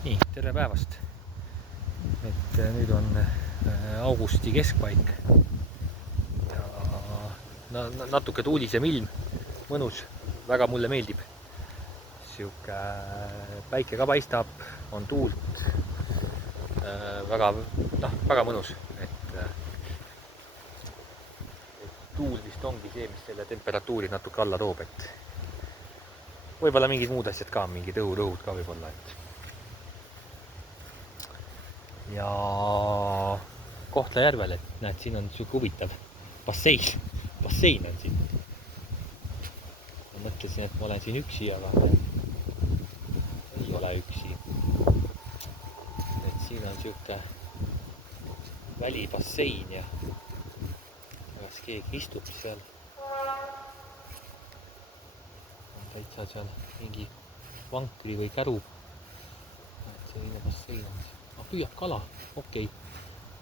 Nii, tere päevast! Et nüüd on augusti keskpaik ja natuke tuulisem ilm, mõnus, väga mulle meeldib. Siuke päike ka paistab, on tuult, väga mõnus. Et tuul vist ongi see, mis selle temperatuuri natuke alla toob, et võib-olla mingid muud asjad ka, mingid õhurõhud ka võib-olla, et ja Kohtla-Järvel, et näed, siin on siuke huvitav bassein on siin. Ma mõtlesin, et ma olen siin üksi, aga ei ole üksi. Et siin on siuke välibassein ja kas keegi istub seal. On täitsa seal mingi vankri või käru. Et selline bassein on siin. Püüab kala, okei.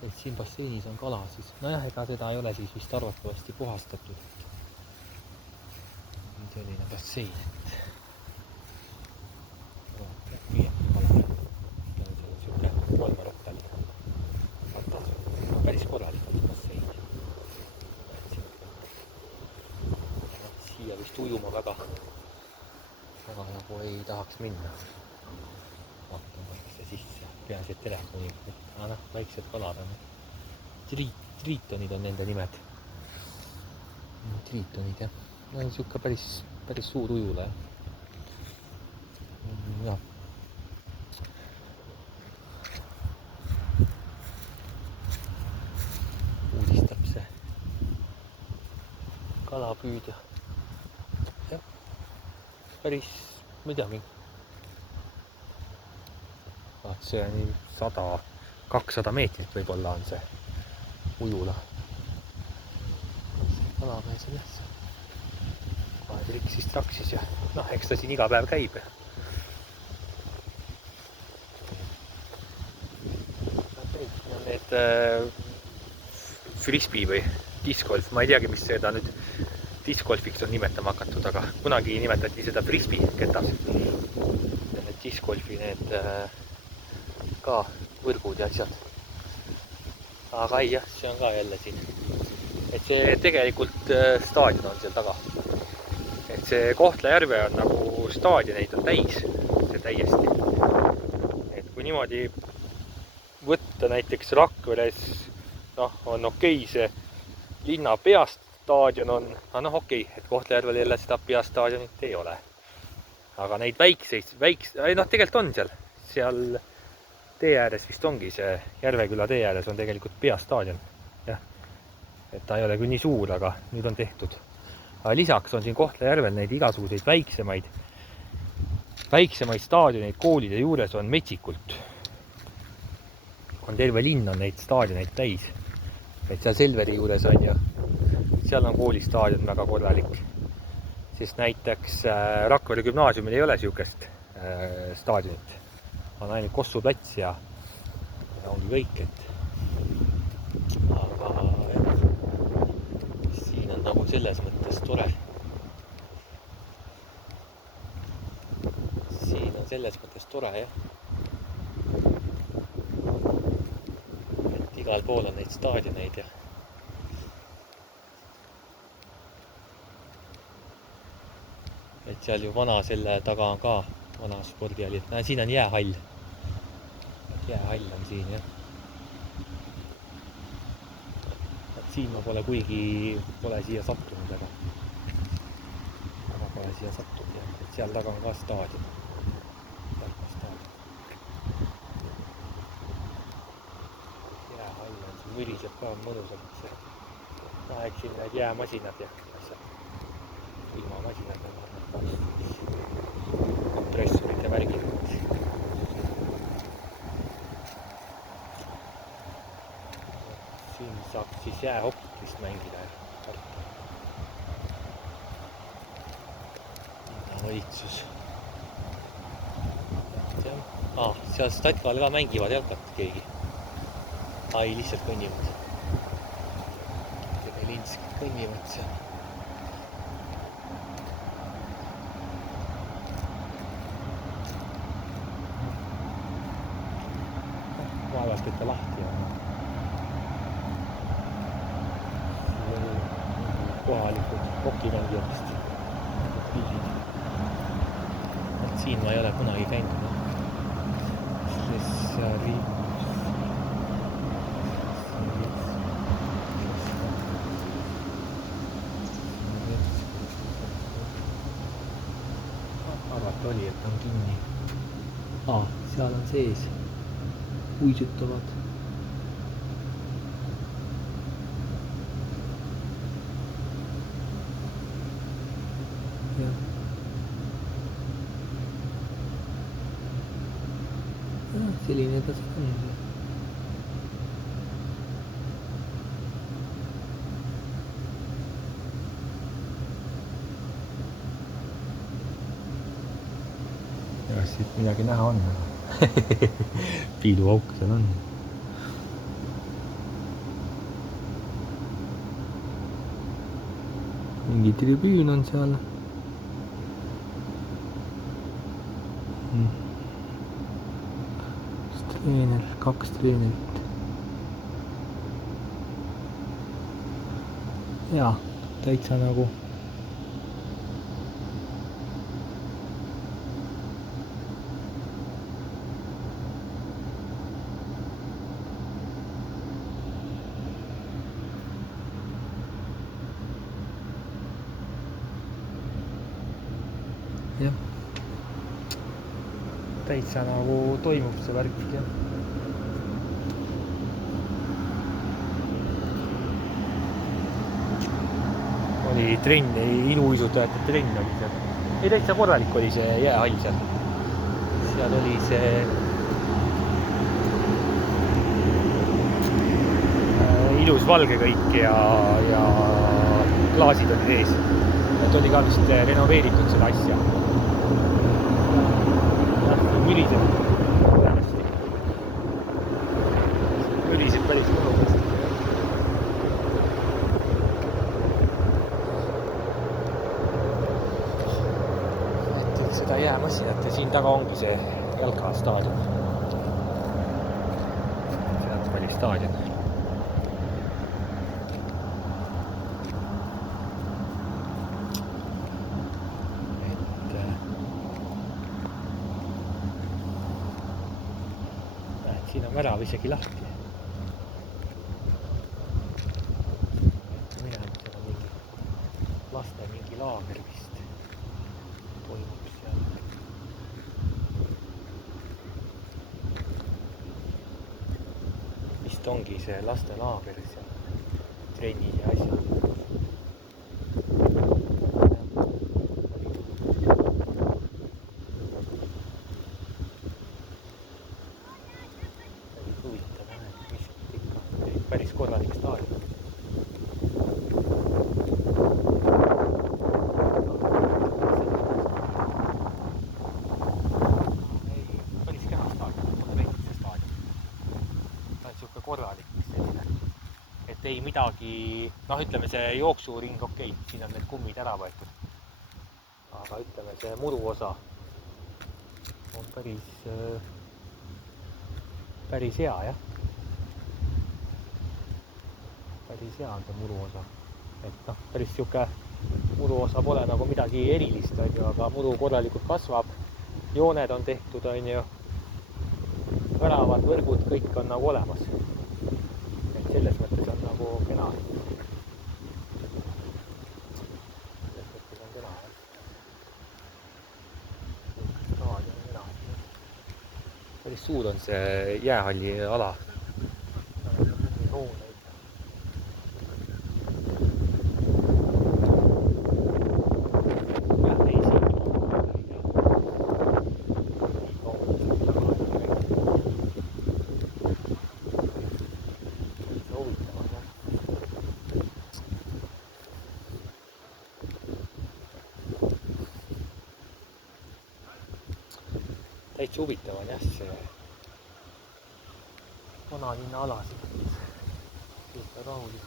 Et siin basseinis on kala, siis nojah, ega seda ei ole siis vist arvatavasti puhastatud. Selline bassein, et püüab kala. See on siuke kolmaroktaline ratas. Päris korralikult bassein. Siia vist ujuma väga nagu ei tahaks minna. Vaatame sisse. Peaasi, et telefoni. Väiksed kalad on. Triitonid on nende nimed. Triitonid, jah. No on siuke päris suur ujula, jah. Uudistab see kalapüüdja. Jah. Päris, ma ei tea, see on 100-200 meetrit võib-olla on see ujula. See kalamees on jah. Kohe triksis traksis ja eks ta siin iga päev käib. Need frisbee või discgolf, ma ei teagi, mis seda nüüd discgolfiks on nimetama hakatud, aga kunagi nimetati seda frisbee ketas. Ja need discgolfi need ka võrgud ja asjad. Aga ei jah, see on ka jälle siin. Et see tegelikult staadion on seal taga. Et see Kohtla-Järve on nagu staadioneid on täis, see täiesti. Et kui niimoodi võtta näiteks Rakveres, on okei, see linna peastaadion on, okei, et Kohtla-Järvel jälle seda peastaadionit ei ole. Aga neid tegelikult on seal tee ääres vist ongi see Järveküla tee ääres on tegelikult peastaadion. Jah. Et ta ei ole küll nii suur, aga nüüd on tehtud. Aga lisaks on siin Kohtla-Järvel neid igasuguseid väiksemaid staadioneid koolide juures on metsikult. On terve linn on neid staadioneid täis. Et seal Selveri juures on ja seal on koolistaadion väga korralik. Sest näiteks Rakvere gümnaasiumil ei ole siukest staadionit. On ainult Kossu plats ja ongi kõik, et aga siin on nagu selles mõttes tore. Siin on selles mõttes tore, jah. Et igal pool on neid staadioneid ja et seal ju vana selle taga on ka vana spordihalli. Siin on jäähall. Jäähall on siin, jah. Siin ma pole siia sattunud, aga pole siia sattunud, jah. Et seal taga on ka staadion. Jäähall on siin, müriseb ka mõnusalt see. Eks siin need jäämasinad ja asjad. Ilmamasinad on kompressorid ja värgid. Siin saab siis jäähokit vist mängida. Valitsus. Seal statkal ka mängivad jalkat keegi. Ai, lihtsalt kõnnivad. Tegelinskid kõnnivad seal. vaevalt, et ta lahti on. Kohalikud hokimängijatest pildid. Et siin ma ei ole kunagi käinud. Arvata oli, et on kinni. Seal on sees. Uisutavad. Ja. Selline ta on. Ja siit midagi näha on. Piiluauk seal on. Mingi tribüün on seal. Treener, 2 treenerit. Jaa, täitsa nagu jah, täitsa nagu toimub see värk, jah. Oli trenn, iluuisutajate trenn oli seal. Ei, täitsa korralik oli see jäähall seal. Seal oli see ilus valge kõik ja klaasid olid ees. Et oli ka vist renoveeritud seda asja. Müriseb päris mõnukast. Et seda jäämassinat ja siin taga ongi see jalkastaadion. Jalgpallistaadion. Siin on värav isegi lahti. Mina seal on mingi laste mingi laager vist toimub seal. Vist ongi see laste laager seal, trennid ja asjad. Päris korralik staadion. Päris kena staadion, mulle meeldib see staadion. Ta on siuke korralik selline. Et ei midagi, ütleme see jooksuring okei, siin on need kummid ära võetud. Aga ütleme see muruosa on päris hea, jah. Päris hea on see muruosa. Et päris siuke muruosa pole nagu midagi erilist, aga muru korralikult kasvab. Jooned on tehtud, väravad, võrgud, kõik on nagu olemas. Et selles mõttes on nagu kena. Selles mõttes on kena. Päris suur on see jäähalli ala. Täitsa huvitav on jah see vanalinna ala siin. Siuke rahulik.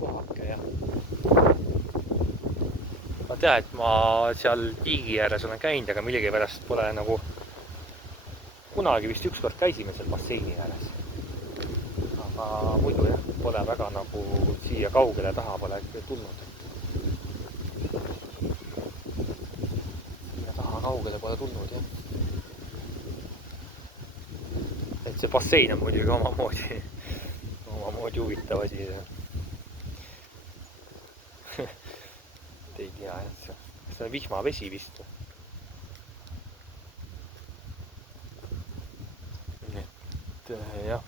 Kohake ja tean, et ma seal tiigi ääres olen käinud, aga millegipärast pole nagu kunagi vist ükskord käisime seal basseini ääres. Aga muidu jah, pole väga nagu siia kaugele taha pole tulnud. Siia taha kaugele pole tulnud jah. Et see bassein on muidugi omamoodi huvitav asi. Ei tea, see on vihmavesi vist. Et jah.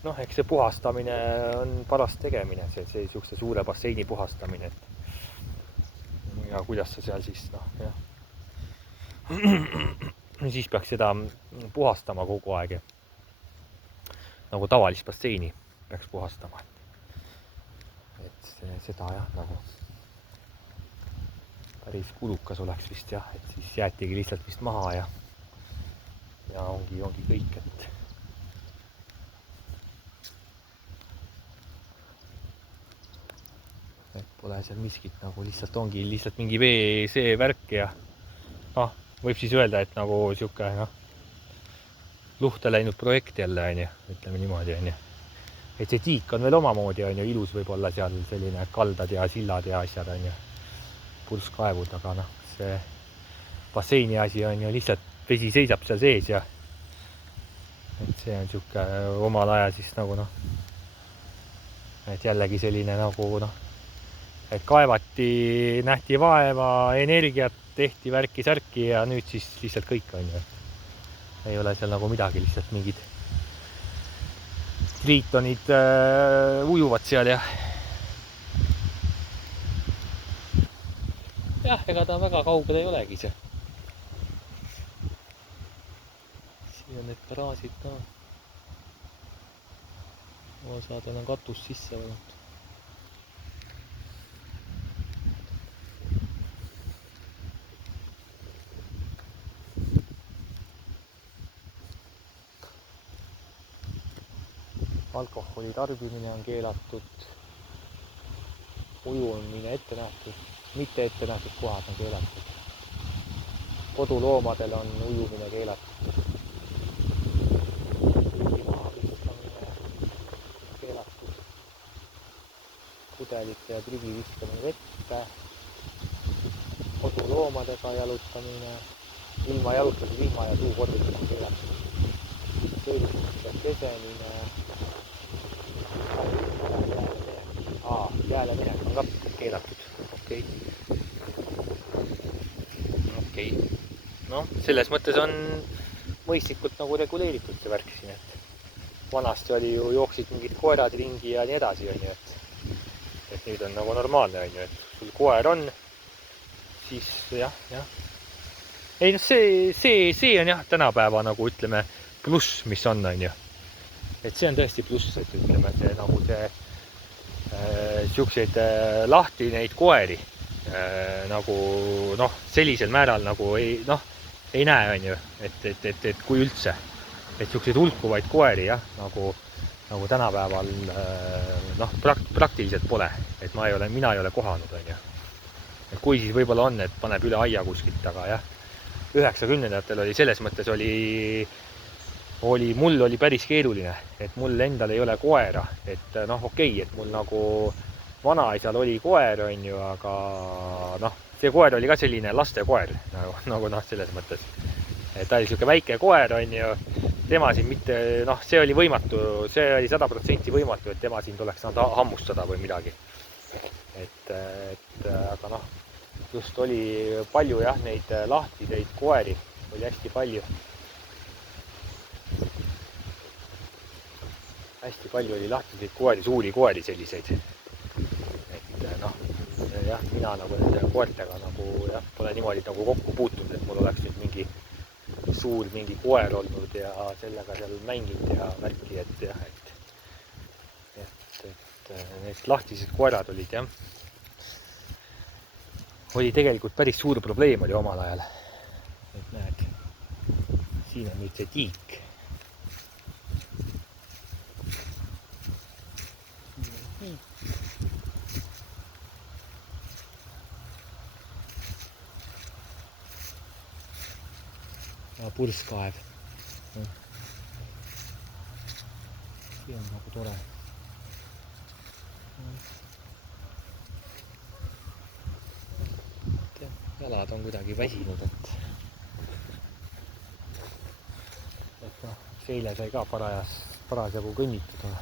Noh, eks see puhastamine on paras tegemine, see siukse suure basseini puhastamine. Ja kuidas sa seal siis, noh, jah. Siis peaks seda puhastama kogu aeg. Nagu tavalist basseini peaks puhastama. Et seda jah, nagu päris kulukas oleks vist jah, et siis jäetigi lihtsalt vist maha ja ongi kõik, et pole seal miskit nagu lihtsalt ongi lihtsalt mingi see värk ja noh, võib siis öelda, et nagu siuke noh, luhta läinud projekt jälle on ju, ütleme niimoodi on ju. Et see tiik on veel omamoodi on ju, ilus võib olla seal selline kaldad ja sillad ja asjad on ju, purskkaevud, aga noh, see basseini asi on ju lihtsalt vesi seisab seal sees ja et see on siuke omal ajal siis nagu noh, et jällegi selline nagu noh, et kaevati, nähti vaeva, energiat, tehti värki-särki ja nüüd siis lihtsalt kõik on ju. Ei ole seal nagu midagi, lihtsalt mingid triitonid ujuvad seal ja jah, ega ta väga kaugel ei olegi see. Siin on need garaažid ka. Osadel on katus sisse võnud. Alkoholi tarbimine on keelatud, ujumine ette nähtud, mitte ette nähtud kohad on keelatud. Koduloomadel on ujumine keelatud. Maha viskamine keelatud. Pudelite ja prügi viskamine vette. Koduloomadega jalutamine, ilma jalutuse vihma ja suukorvist on keelatud. Sõõrmiste pesemine. Jääle minek on ka keelatud. Okei. Noh, selles mõttes on mõistlikult nagu reguleeritud see värk siin, et vanasti oli ju jooksid mingid koerad ringi ja nii edasi on ju, et nüüd on nagu normaalne on ju, et sul koer on, siis jah. Ei noh, see on jah tänapäeva nagu ütleme pluss, mis on ju. Et see on tõesti pluss, et ütleme see nagu see siukseid lahti neid koeri nagu noh, sellisel määral nagu ei näe on ju, et kui üldse, et siukseid hulkuvaid koeri jah, nagu tänapäeval noh, praktiliselt pole, et mina ei ole kohanud on ju. Et kui siis võib-olla on, et paneb üle aia kuskilt, aga jah, 90-ndatel oli selles mõttes mul oli päris keeruline, et mul endal ei ole koera, et noh, okei, et mul nagu vanaisal oli koer, on ju, aga noh, see koer oli ka selline lastekoer, nagu noh, selles mõttes. Et ta oli siuke väike koer, on ju, tema siin mitte, noh, see oli võimatu, see oli 100% võimatu, et tema siin tuleks saanud hammustada või midagi. Et aga noh, just oli palju jah, neid lahtiseid koeri oli hästi palju. Hästi palju oli lahtiseid koeri, suuri koeri selliseid. Et noh, jah, mina nagu nende koertega nagu jah, pole niimoodi nagu kokku puutunud, et mul oleks nüüd mingi suur mingi koer olnud ja sellega seal mänginud ja värki, et jah, et need lahtised koerad olid jah. Oli tegelikult päris suur probleem oli omal ajal. Et näed, siin on nüüd see tiik. purskkaev. See on nagu tore. Jalad on kuidagi väsinud, et noh, eile sai ka parasjagu kõnnitud, aga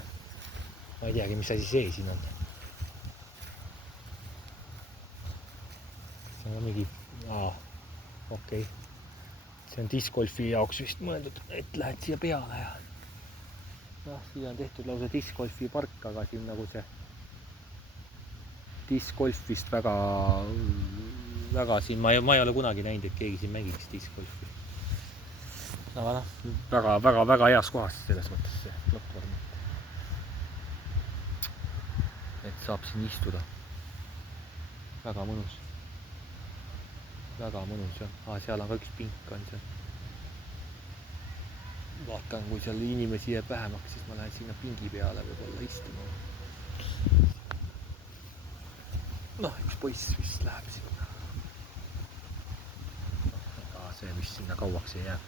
ma ei teagi, mis asi see siin on. See on mingi, okei. See on discgolfi jaoks vist mõeldud, et lähed siia peale ja noh, siia on tehtud lausa discgolfi park, aga siin nagu see discgolf vist väga siin, ma ei ole kunagi näinud, et keegi siin mängiks discgolfi. Aga noh, väga heas kohas selles mõttes see platvorm. Et saab siin istuda. Väga mõnus. Väga mõnus, jah. Seal on ka üks pink on seal. Vaatan, kui seal inimesi jääb vähemaks, siis ma lähen sinna pingi peale võib-olla istuma. Noh, üks poiss vist läheb sinna. Aga see vist sinna kauaks ei jää.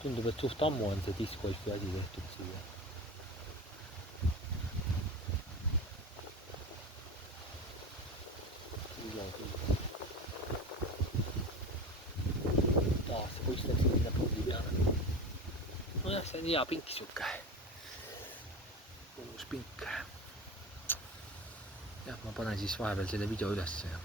Tundub, et suht ammu on see discgolfi asi tehtud siia. Taas see poiss läks sinna pingi peale. Nojah, see on hea pink siuke. Uus pink. Jah, ma panen siis vahepeal selle video üles ja